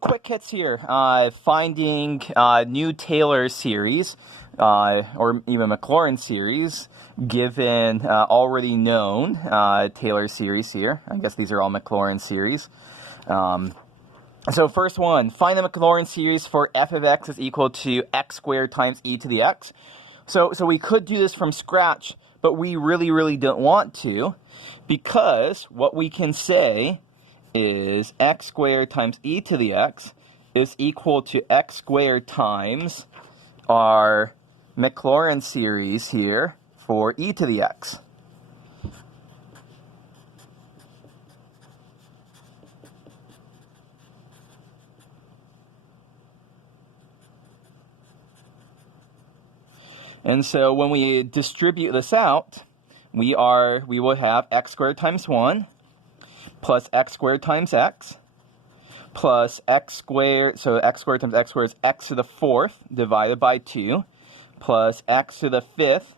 quick hits here. Finding new Taylor series, or even Maclaurin series, given already known Taylor series here. I guess these are all Maclaurin series. So first one, find the Maclaurin series for f of x is equal to x squared times e to the x. So we could do this from scratch, but we really don't want to, because what we can say is x squared times e to the x is equal to x squared times our Maclaurin series here for e to the x. And so when we distribute this out, we will have x squared times 1 plus x squared times x plus x squared, so x squared times x squared is x to the 4th divided by 2 plus x to the 5th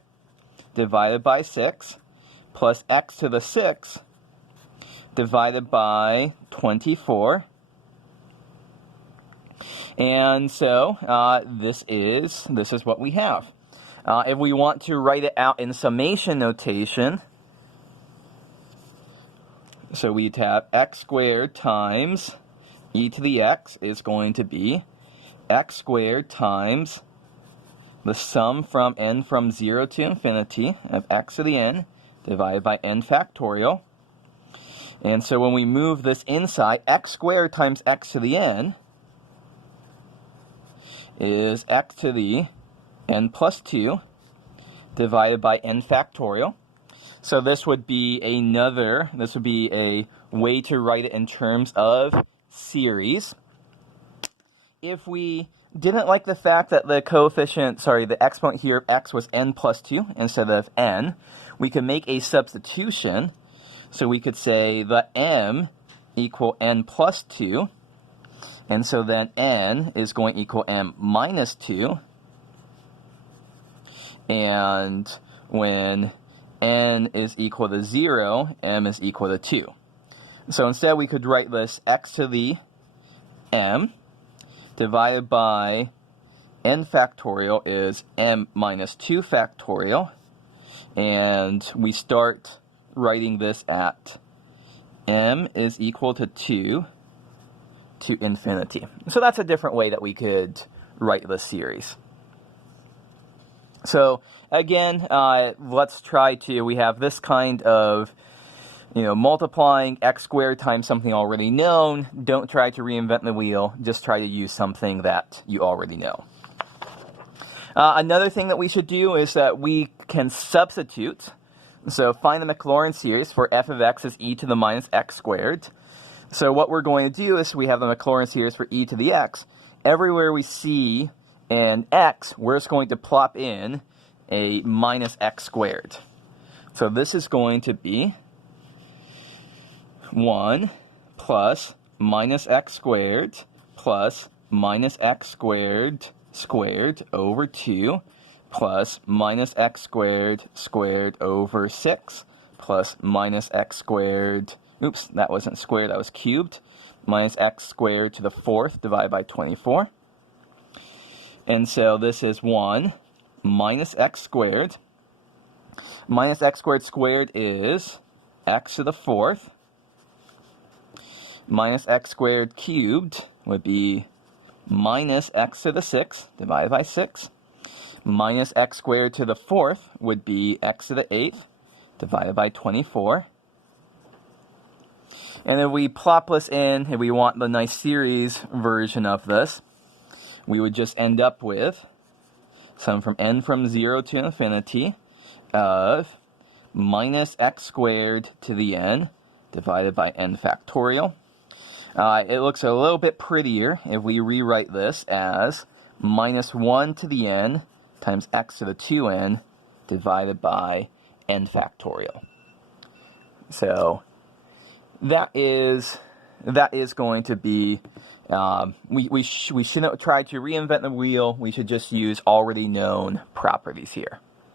divided by 6 plus x to the 6th divided by 24. And so this is what we have. If we want to write it out in summation notation, so we'd have x squared times e to the x is going to be x squared times the sum from n from 0 to infinity of x to the n divided by n factorial. And so when we move this inside, x squared times x to the n is x to the n plus 2 divided by n factorial. So this would be a way to write it in terms of series. If we didn't like the fact that the exponent here of x was n plus 2 instead of n, we could make a substitution. So we could say the m equal n plus 2, and so then n is going to equal m minus 2, and when n is equal to 0, m is equal to 2. So instead we could write this x to the m divided by n factorial is m minus 2 factorial, and we start writing this at m is equal to 2 to infinity. So that's a different way that we could write this series. So again, let's try to, we have this kind of, multiplying x squared times something already known. Don't try to reinvent the wheel, just try to use something that you already know. Another thing that we should do is that we can substitute. So find the Maclaurin series for f of x is e to the minus x squared. So what we're going to do is we have the Maclaurin series for e to the x. Everywhere we see an x, we're just going to plop in a minus x squared. So this is going to be 1 plus minus x squared plus minus x squared squared over 2 plus minus x squared squared over 6 plus minus x squared, oops, that wasn't squared, that was cubed, minus x squared to the 4th divided by 24. And so this is 1 minus x squared. Minus x squared squared is x to the 4th. Minus x squared cubed would be minus x to the 6th divided by 6. Minus x squared to the 4th would be x to the 8th divided by 24. And if we plop this in, if we want the nice series version of this, we would just end up with sum from n from 0 to infinity of minus x squared to the n divided by n factorial. It looks a little bit prettier if we rewrite this as minus 1 to the n times x to the 2n divided by n factorial. So that is going to be, we shouldn't try to reinvent the wheel. We should just use already known properties here.